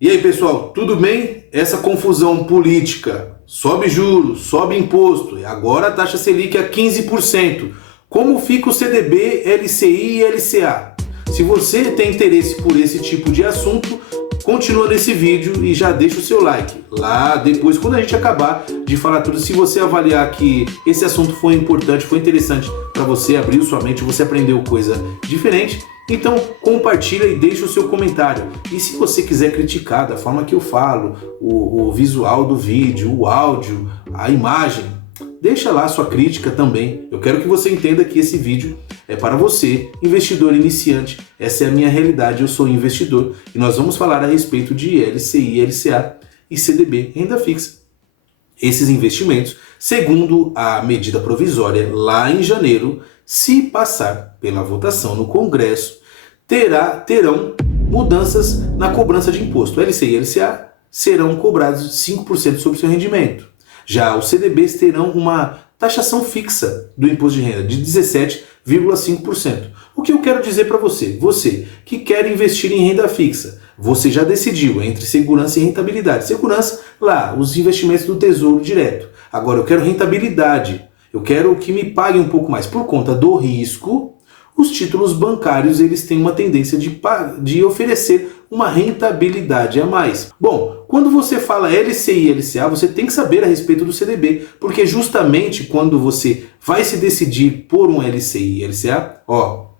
E aí, pessoal, tudo bem? Essa confusão política, sobe juros, sobe imposto, e agora a taxa Selic é 15%. Como fica o CDB, LCI e LCA? Se você tem interesse por esse tipo de assunto, continua nesse vídeo e já deixa o seu like. Lá depois, quando a gente acabar de falar tudo, se você avaliar que esse assunto foi importante, foi interessante para você, abriu sua mente, você aprendeu coisa diferente, então compartilha e deixa o seu comentário. E se você quiser criticar da forma que eu falo, o visual do vídeo, o áudio, a imagem, deixa lá a sua crítica também. Eu quero que você entenda que esse vídeo é para você, investidor iniciante. Essa é a minha realidade, eu sou investidor. E nós vamos falar a respeito de LCI, LCA e CDB, renda fixa. Esses investimentos, segundo a medida provisória lá em janeiro, se passar pela votação no Congresso, terão mudanças na cobrança de imposto. LCI e LCA serão cobrados 5% sobre seu rendimento. Já os CDBs terão uma taxação fixa do imposto de renda de 17,5%. O que eu quero dizer para você? Você que quer investir em renda fixa, você já decidiu entre segurança e rentabilidade. Segurança, lá, os investimentos do Tesouro Direto. Agora eu quero rentabilidade. Eu quero que me pague um pouco mais. Por conta do risco, os títulos bancários eles têm uma tendência de oferecer uma rentabilidade a mais. Bom, quando você fala LCI e LCA, você tem que saber a respeito do CDB, porque justamente quando você vai se decidir por um LCI e LCA,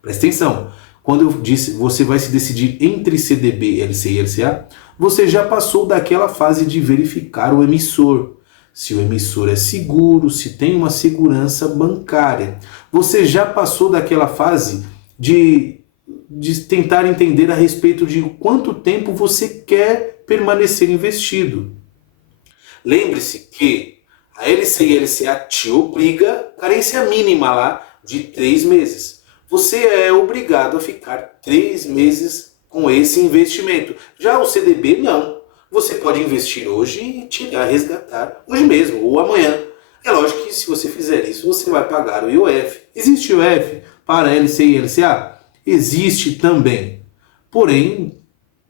presta atenção, quando eu disse você vai se decidir entre CDB, LCI e LCA, você já passou daquela fase de verificar o emissor. Se o emissor é seguro, se tem uma segurança bancária. Você já passou daquela fase de tentar entender a respeito de quanto tempo você quer permanecer investido. Lembre-se que a LCI e LCA te obriga a carência mínima lá de 3 meses. Você é obrigado a ficar 3 meses com esse investimento. Já o CDB não. Você pode investir hoje e resgatar hoje mesmo ou amanhã. É lógico que se você fizer isso, você vai pagar o IOF. Existe IOF para LCI e LCA? Existe também. Porém,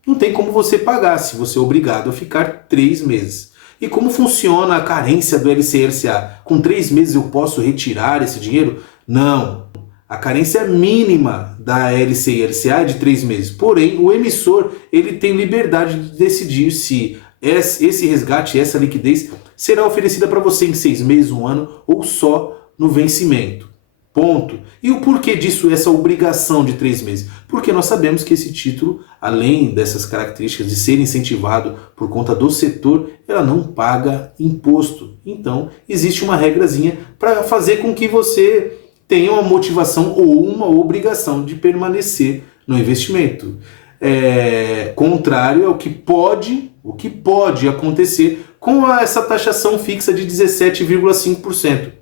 não tem como você pagar se você é obrigado a ficar 3 meses. E como funciona a carência do LCI e LCA? Com 3 meses eu posso retirar esse dinheiro? Não. A carência mínima da LCI e LCA é de 3 meses. Porém, o emissor ele tem liberdade de decidir se esse resgate, essa liquidez, será oferecida para você em 6 meses, 1 ano ou só no vencimento. Ponto. E o porquê disso, essa obrigação de 3 meses? Porque nós sabemos que esse título, além dessas características de ser incentivado por conta do setor, ela não paga imposto. Então, existe uma regrazinha para fazer com que você tenha uma motivação ou uma obrigação de permanecer no investimento. Contrário ao que pode acontecer com essa taxação fixa de 17,5%.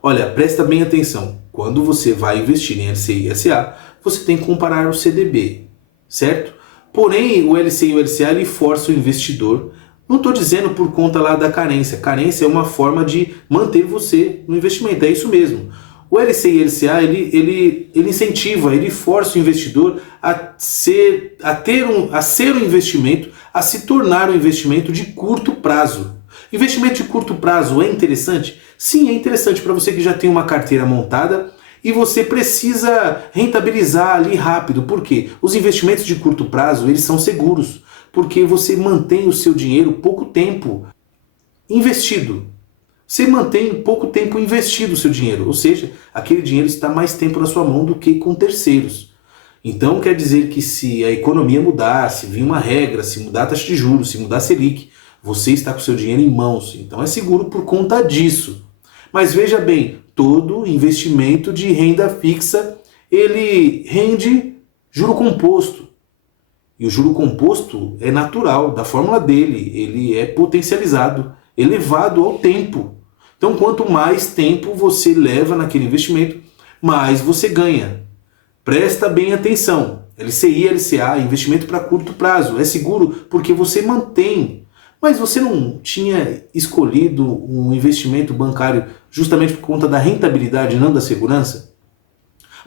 Olha, presta bem atenção. Quando você vai investir em LCI e LCA, você tem que comparar o CDB, certo? Porém, o LCI e o LCA ele força o investidor. Não estou dizendo por conta lá da carência. Carência é uma forma de manter você no investimento, é isso mesmo. O LCI e LCA ele incentiva, ele força o investidor a ser um investimento, a se tornar um investimento de curto prazo. Investimento de curto prazo é interessante? Sim, é interessante para você que já tem uma carteira montada e você precisa rentabilizar ali rápido. Por quê? Os investimentos de curto prazo eles são seguros, porque você mantém o seu dinheiro pouco tempo investido. Você mantém pouco tempo investido o seu dinheiro, ou seja, aquele dinheiro está mais tempo na sua mão do que com terceiros. Então quer dizer que se a economia mudar, se vir uma regra, se mudar a taxa de juros, se mudar a Selic, você está com o seu dinheiro em mãos. Então é seguro por conta disso. Mas veja bem, todo investimento de renda fixa, ele rende juro composto. E o juro composto é natural, da fórmula dele, ele é potencializado, elevado ao tempo. Então, quanto mais tempo você leva naquele investimento, mais você ganha. Presta bem atenção. LCI, LCA, investimento para curto prazo. É seguro porque você mantém. Mas você não tinha escolhido um investimento bancário justamente por conta da rentabilidade, não da segurança?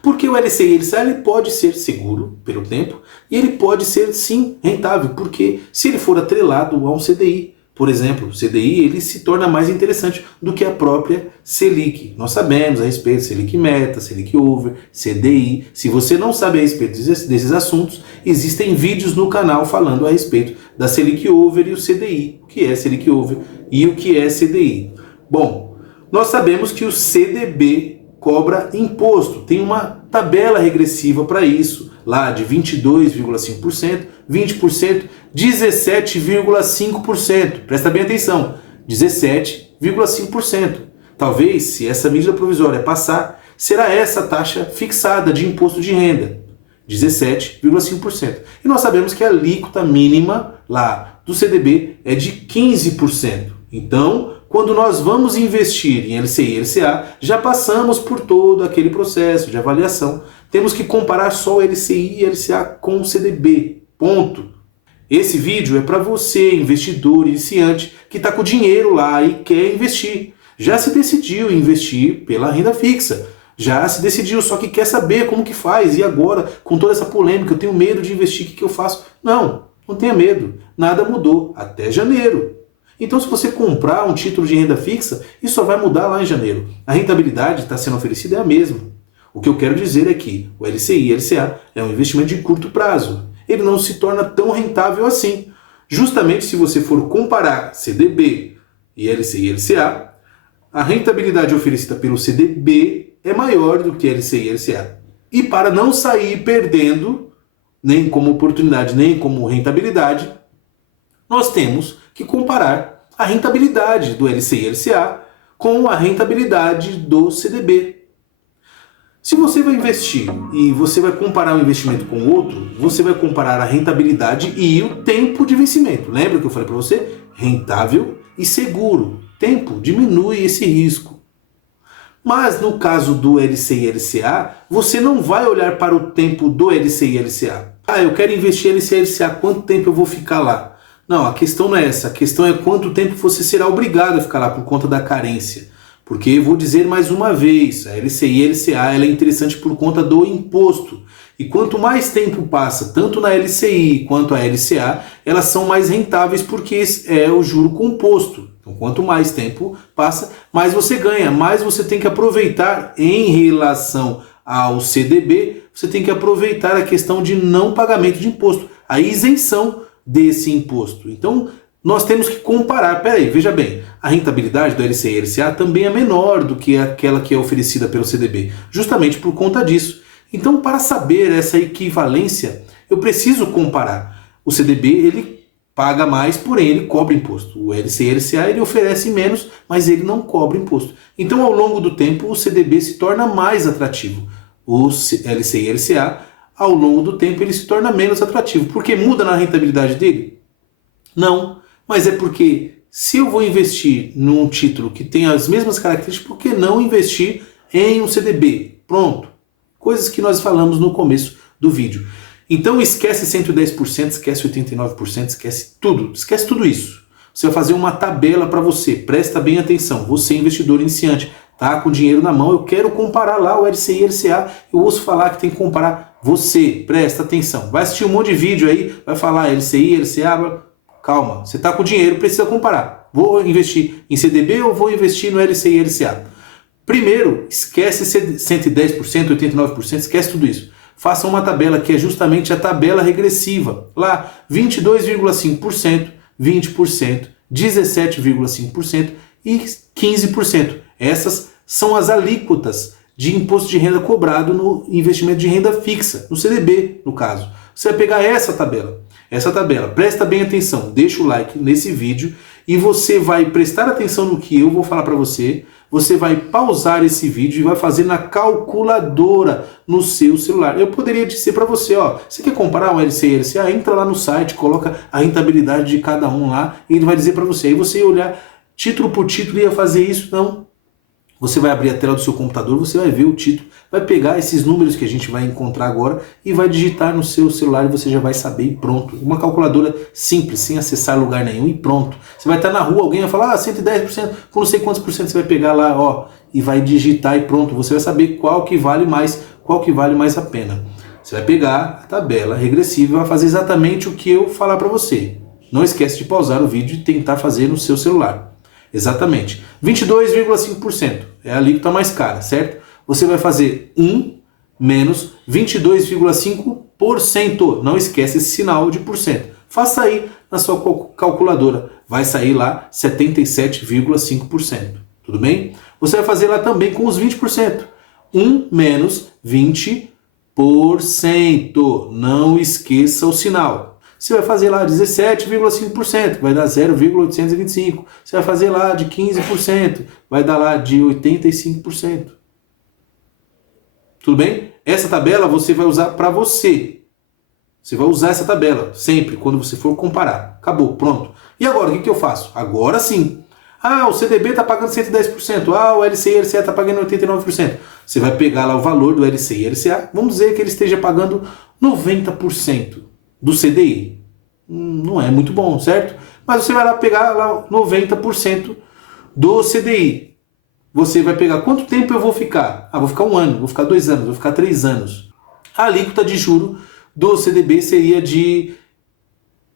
Porque o LCI e LCA ele pode ser seguro pelo tempo e ele pode ser sim rentável, porque se ele for atrelado a um CDI, por exemplo, o CDI ele se torna mais interessante do que a própria Selic. Nós sabemos a respeito de Selic Meta, Selic Over, CDI. Se você não sabe a respeito desses assuntos, existem vídeos no canal falando a respeito da Selic Over e o CDI, o que é Selic Over e o que é CDI. Bom, nós sabemos que o CDB cobra imposto, tem uma tabela regressiva para isso, lá de 22,5%, 20%, 17,5%. Presta bem atenção, 17,5%. Talvez, se essa medida provisória passar, será essa a taxa fixada de imposto de renda, 17,5%. E nós sabemos que a alíquota mínima lá do CDB é de 15%. Então, quando nós vamos investir em LCI e LCA, já passamos por todo aquele processo de avaliação. Temos que comparar só o LCI e LCA com o CDB. Ponto. Esse vídeo é para você, investidor iniciante, que está com dinheiro lá e quer investir. Já se decidiu investir pela renda fixa. Já se decidiu, só que quer saber como que faz. E agora, com toda essa polêmica, eu tenho medo de investir, o que eu faço? Não tenha medo. Nada mudou até janeiro. Então, se você comprar um título de renda fixa, isso só vai mudar lá em janeiro. A rentabilidade que está sendo oferecida é a mesma. O que eu quero dizer é que o LCI e LCA é um investimento de curto prazo. Ele não se torna tão rentável assim. Justamente se você for comparar CDB e LCI e LCA, a rentabilidade oferecida pelo CDB é maior do que LCI e LCA. E para não sair perdendo, nem como oportunidade, nem como rentabilidade, nós temos que comparar a rentabilidade do LCI e LCA com a rentabilidade do CDB. Se você vai investir e você vai comparar um investimento com o outro, você vai comparar a rentabilidade e o tempo de vencimento. Lembra que eu falei para você? Rentável e seguro. Tempo diminui esse risco. Mas no caso do LCI e LCA, você não vai olhar para o tempo do LCI e LCA. Eu quero investir em LCI e LCA, quanto tempo eu vou ficar lá? Não, a questão não é essa. A questão é quanto tempo você será obrigado a ficar lá por conta da carência. Porque eu vou dizer mais uma vez, a LCI e a LCA ela é interessante por conta do imposto. E quanto mais tempo passa, tanto na LCI quanto a LCA, elas são mais rentáveis porque é o juro composto. Então, quanto mais tempo passa, mais você ganha, mais você tem que aproveitar em relação ao CDB, você tem que aproveitar a questão de não pagamento de imposto, a isenção desse imposto. Então, nós temos que comparar. Peraí, veja bem, a rentabilidade do LCI e LCA também é menor do que aquela que é oferecida pelo CDB, justamente por conta disso. Então, para saber essa equivalência, eu preciso comparar. O CDB, ele paga mais, porém ele cobra imposto. O LCI e LCA, ele oferece menos, mas ele não cobra imposto. Então, ao longo do tempo, o CDB se torna mais atrativo. O LCI e LCA, ao longo do tempo, ele se torna menos atrativo. Porque muda na rentabilidade dele? Não, mas é porque se eu vou investir num título que tem as mesmas características, por que não investir em um CDB? Pronto. Coisas que nós falamos no começo do vídeo. Então esquece 110%, esquece 89%, esquece tudo isso. Você vai fazer uma tabela para você, presta bem atenção, você investidor iniciante, tá com dinheiro na mão, eu quero comparar lá o LCI e LCA, eu ouço falar que tem que comparar, você, presta atenção, vai assistir um monte de vídeo aí, vai falar LCI, LCA, calma, você tá com dinheiro, precisa comparar, vou investir em CDB ou vou investir no LCI e LCA? Primeiro, esquece 110%, 89%, esquece tudo isso. Faça uma tabela que é justamente a tabela regressiva. Lá, 22,5%, 20%, 17,5% e 15%. Essas são as alíquotas de imposto de renda cobrado no investimento de renda fixa, no CDB, no caso. Você vai pegar essa tabela, presta bem atenção, deixa o like nesse vídeo e você vai prestar atenção no que eu vou falar para você. Você vai pausar esse vídeo e vai fazer na calculadora no seu celular. Eu poderia dizer para você, ó, você quer comparar um LCI e LCA? Entra lá no site, coloca a rentabilidade de cada um lá e ele vai dizer para você. Aí você ia olhar título por título e ia fazer isso? Não. Você vai abrir a tela do seu computador, você vai ver o título, vai pegar esses números que a gente vai encontrar agora e vai digitar no seu celular e você já vai saber e pronto. Uma calculadora simples, sem acessar lugar nenhum e pronto. Você vai estar na rua, alguém vai falar, 110%, com não sei quantos por cento você vai pegar lá, ó, e vai digitar e pronto, você vai saber qual que vale mais a pena. Você vai pegar a tabela regressiva e vai fazer exatamente o que eu falar para você. Não esquece de pausar o vídeo e tentar fazer no seu celular. Exatamente. 22,5% é a alíquota mais cara, certo? Você vai fazer 1 menos 22,5%. Não esquece esse sinal de porcento. Faça aí na sua calculadora. Vai sair lá 77,5%. Tudo bem? Você vai fazer lá também com os 20%. 1 menos 20%. Não esqueça o sinal. Você vai fazer lá 17,5%, vai dar 0,825. Você vai fazer lá de 15%, vai dar lá de 85%. Tudo bem? Essa tabela você vai usar para você. Você vai usar essa tabela sempre, quando você for comparar. Acabou, pronto. E agora, o que eu faço? Agora sim. Ah, o CDB está pagando 110%. Ah, o LCI e LCA está pagando 89%. Você vai pegar lá o valor do LCI e LCA. Vamos dizer que ele esteja pagando 90% do CDI. Não é muito bom, certo? Mas você vai lá pegar lá 90% do CDI. Você vai pegar quanto tempo eu vou ficar? Ah, vou ficar 1 ano, vou ficar 2 anos, vou ficar 3 anos. A alíquota de juro do CDB seria de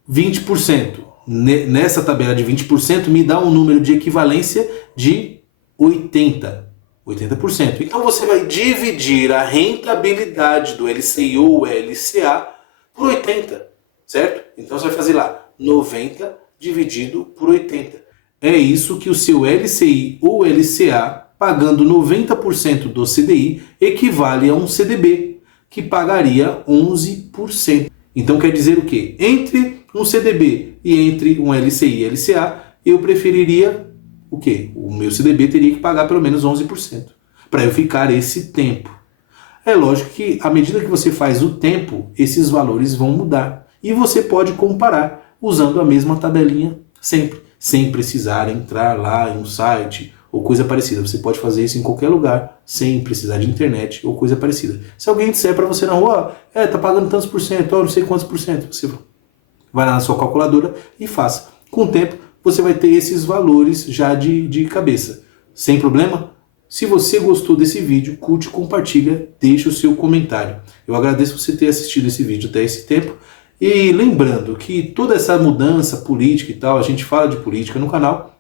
20%. Nessa tabela de 20% me dá um número de equivalência de 80%. Então você vai dividir a rentabilidade do LCI ou LCA por 80, certo? Então você vai fazer lá 90 dividido por 80. É isso que o seu LCI ou LCA, pagando 90% do CDI, equivale a um CDB, que pagaria 11%. Então quer dizer o quê? Entre um CDB e entre um LCI e LCA, eu preferiria o quê? O meu CDB teria que pagar pelo menos 11%, para eu ficar esse tempo. É lógico que, à medida que você faz o tempo, esses valores vão mudar. E você pode comparar usando a mesma tabelinha sempre, sem precisar entrar lá em um site ou coisa parecida. Você pode fazer isso em qualquer lugar, sem precisar de internet ou coisa parecida. Se alguém disser para você na rua, tá pagando tantos por cento, não sei quantos por cento, você vai lá na sua calculadora e faça. Com o tempo, você vai ter esses valores já de cabeça. Sem problema? Se você gostou desse vídeo, curte, compartilha, deixa o seu comentário. Eu agradeço você ter assistido esse vídeo até esse tempo. E lembrando que toda essa mudança política e tal, a gente fala de política no canal,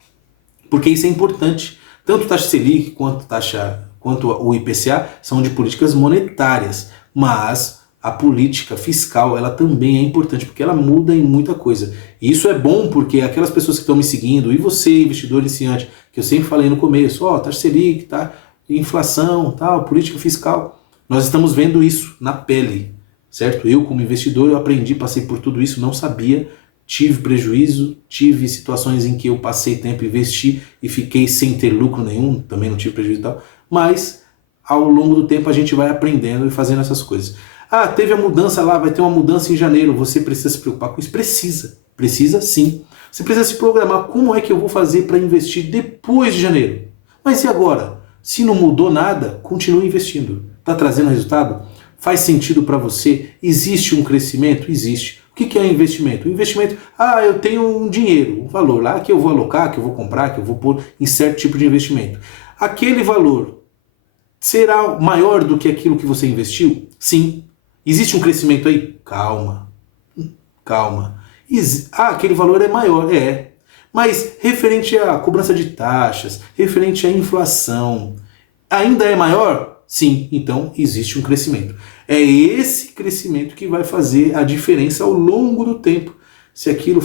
porque isso é importante. Tanto taxa Selic quanto o IPCA são de políticas monetárias, mas a política fiscal ela também é importante, porque ela muda em muita coisa. E isso é bom porque aquelas pessoas que estão me seguindo, e você, investidor iniciante, que eu sempre falei no começo, taxa Selic, tá, inflação, tal, política fiscal, nós estamos vendo isso na pele, certo? Eu, como investidor, eu aprendi, passei por tudo isso, não sabia, tive prejuízo, tive situações em que eu passei tempo, investi e fiquei sem ter lucro nenhum, também não tive prejuízo e tal, mas ao longo do tempo a gente vai aprendendo e fazendo essas coisas. Ah, teve a mudança lá, vai ter uma mudança em janeiro, você precisa se preocupar com isso? Precisa sim. Você precisa se programar, como é que eu vou fazer para investir depois de janeiro? Mas e agora? Se não mudou nada, continue investindo. Está trazendo resultado? Faz sentido para você? Existe um crescimento? Existe. O que é investimento? O investimento, eu tenho um dinheiro, um valor lá que eu vou alocar, que eu vou comprar, que eu vou pôr em certo tipo de investimento. Aquele valor será maior do que aquilo que você investiu? Sim. Existe um crescimento aí? Calma. Aquele valor é maior, Mas referente à cobrança de taxas, referente à inflação, ainda é maior? Sim, então existe um crescimento. É esse crescimento que vai fazer a diferença ao longo do tempo, se aquilo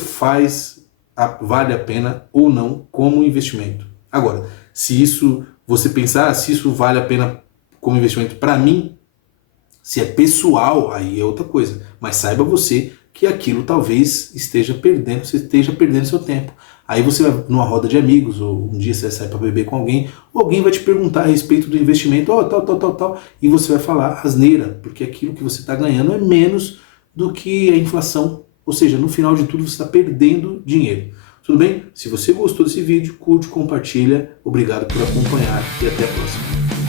vale a pena ou não como investimento. Agora, se isso você pensar, se isso vale a pena como investimento para mim, se é pessoal, aí é outra coisa. Mas saiba você que aquilo talvez você esteja perdendo seu tempo. Aí você vai numa roda de amigos, ou um dia você vai sair para beber com alguém, ou alguém vai te perguntar a respeito do investimento, tal, e você vai falar asneira, porque aquilo que você está ganhando é menos do que a inflação. Ou seja, no final de tudo você está perdendo dinheiro. Tudo bem? Se você gostou desse vídeo, curte, compartilha. Obrigado por acompanhar e até a próxima.